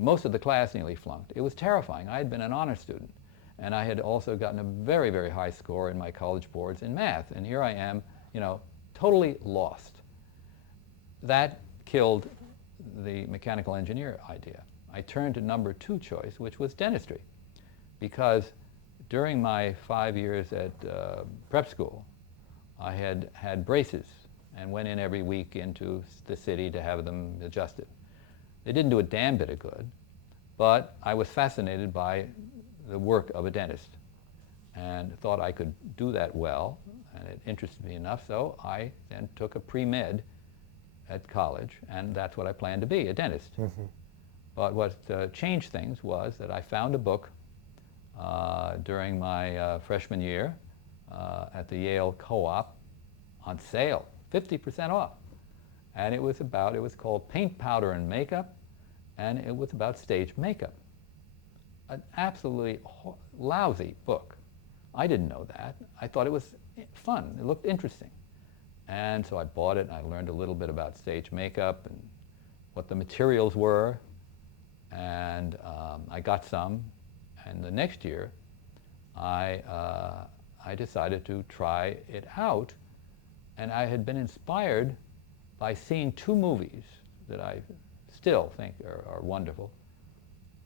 Most of the class nearly flunked. It was terrifying. I had been an honor student, and I had also gotten a very, very high score in my college boards in math. And here I am, you know, totally lost. That killed the mechanical engineer idea. I turned to number 2 choice, which was dentistry, because during my 5 years at prep school, I had had braces and went in every week into the city to have them adjusted. They didn't do a damn bit of good, but I was fascinated by the work of a dentist and thought I could do that well, and it interested me enough, so I then took a pre-med at college, and that's what I planned to be, a dentist. Mm-hmm. But what changed things was that I found a book during my freshman year at the Yale co-op on sale, 50% off. And it was called Paint, Powder, and Makeup, and it was about stage makeup. An absolutely lousy book. I didn't know that. I thought it was fun. It looked interesting. And so I bought it, and I learned a little bit about stage makeup and what the materials were, and I got some. And the next year, I decided to try it out, and I had been inspired by seeing 2 movies that I still think are wonderful.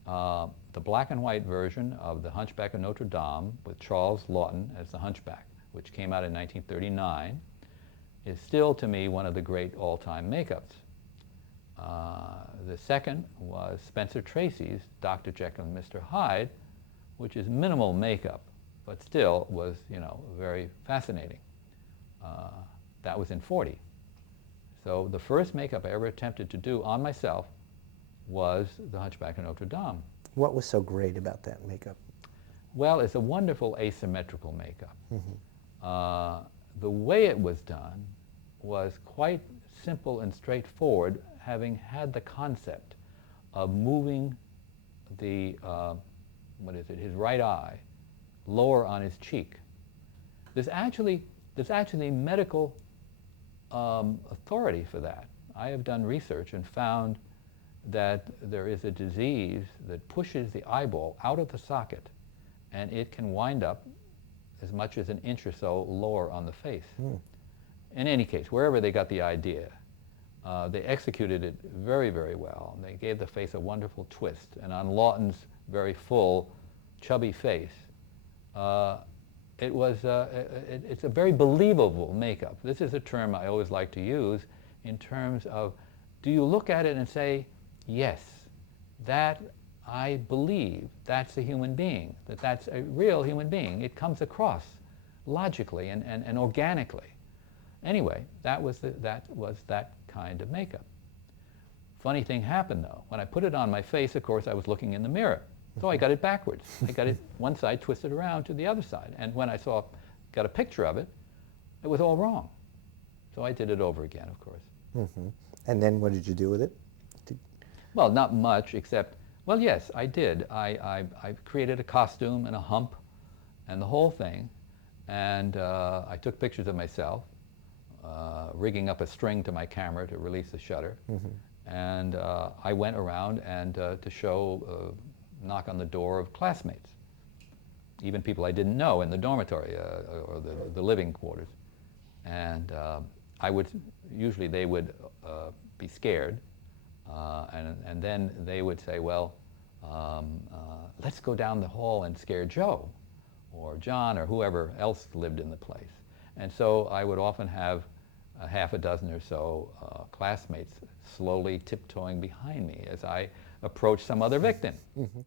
The black and white version of The Hunchback of Notre Dame with Charles Laughton as the Hunchback, which came out in 1939, is still to me one of the great all-time makeups. The second was Spencer Tracy's Dr. Jekyll and Mr. Hyde, which is minimal makeup, but still was, you know, very fascinating. That was in 40. So the first makeup I ever attempted to do on myself was The Hunchback of Notre Dame. What was so great about that makeup? Well, it's a wonderful asymmetrical makeup. Mm-hmm. The way it was done was quite simple and straightforward, having had the concept of moving the, his right eye lower on his cheek. There's actually medical authority for that. I have done research and found that there is a disease that pushes the eyeball out of the socket, and it can wind up as much as an inch or so lower on the face. Mm. In any case, wherever they got the idea, they executed it very, very well. And they gave the face a wonderful twist. And on Laughton's very full, chubby face, it's a very believable makeup. This is a term I always like to use in terms of, do you look at it and say, yes, that I believe that's a human being, that's a real human being. It comes across logically and organically. Anyway, that was that kind of makeup. Funny thing happened though. When I put it on my face, of course, I was looking in the mirror. So I got it backwards. I got it one side twisted around to the other side. And when I got a picture of it, it was all wrong. So I did it over again, of course. Mm-hmm. And then what did you do with it? Well, not much, except, well, yes, I did. I created a costume and a hump and the whole thing. And I took pictures of myself, rigging up a string to my camera to release the shutter. Mm-hmm. And I went around and to show, knock on the door of classmates, even people I didn't know in the dormitory or the living quarters. And usually they would be scared, and then they would say, well, let's go down the hall and scare Joe, or John, or whoever else lived in the place. And so I would often have a half a dozen or so classmates slowly tiptoeing behind me as I approached some other victim. Mm-hmm.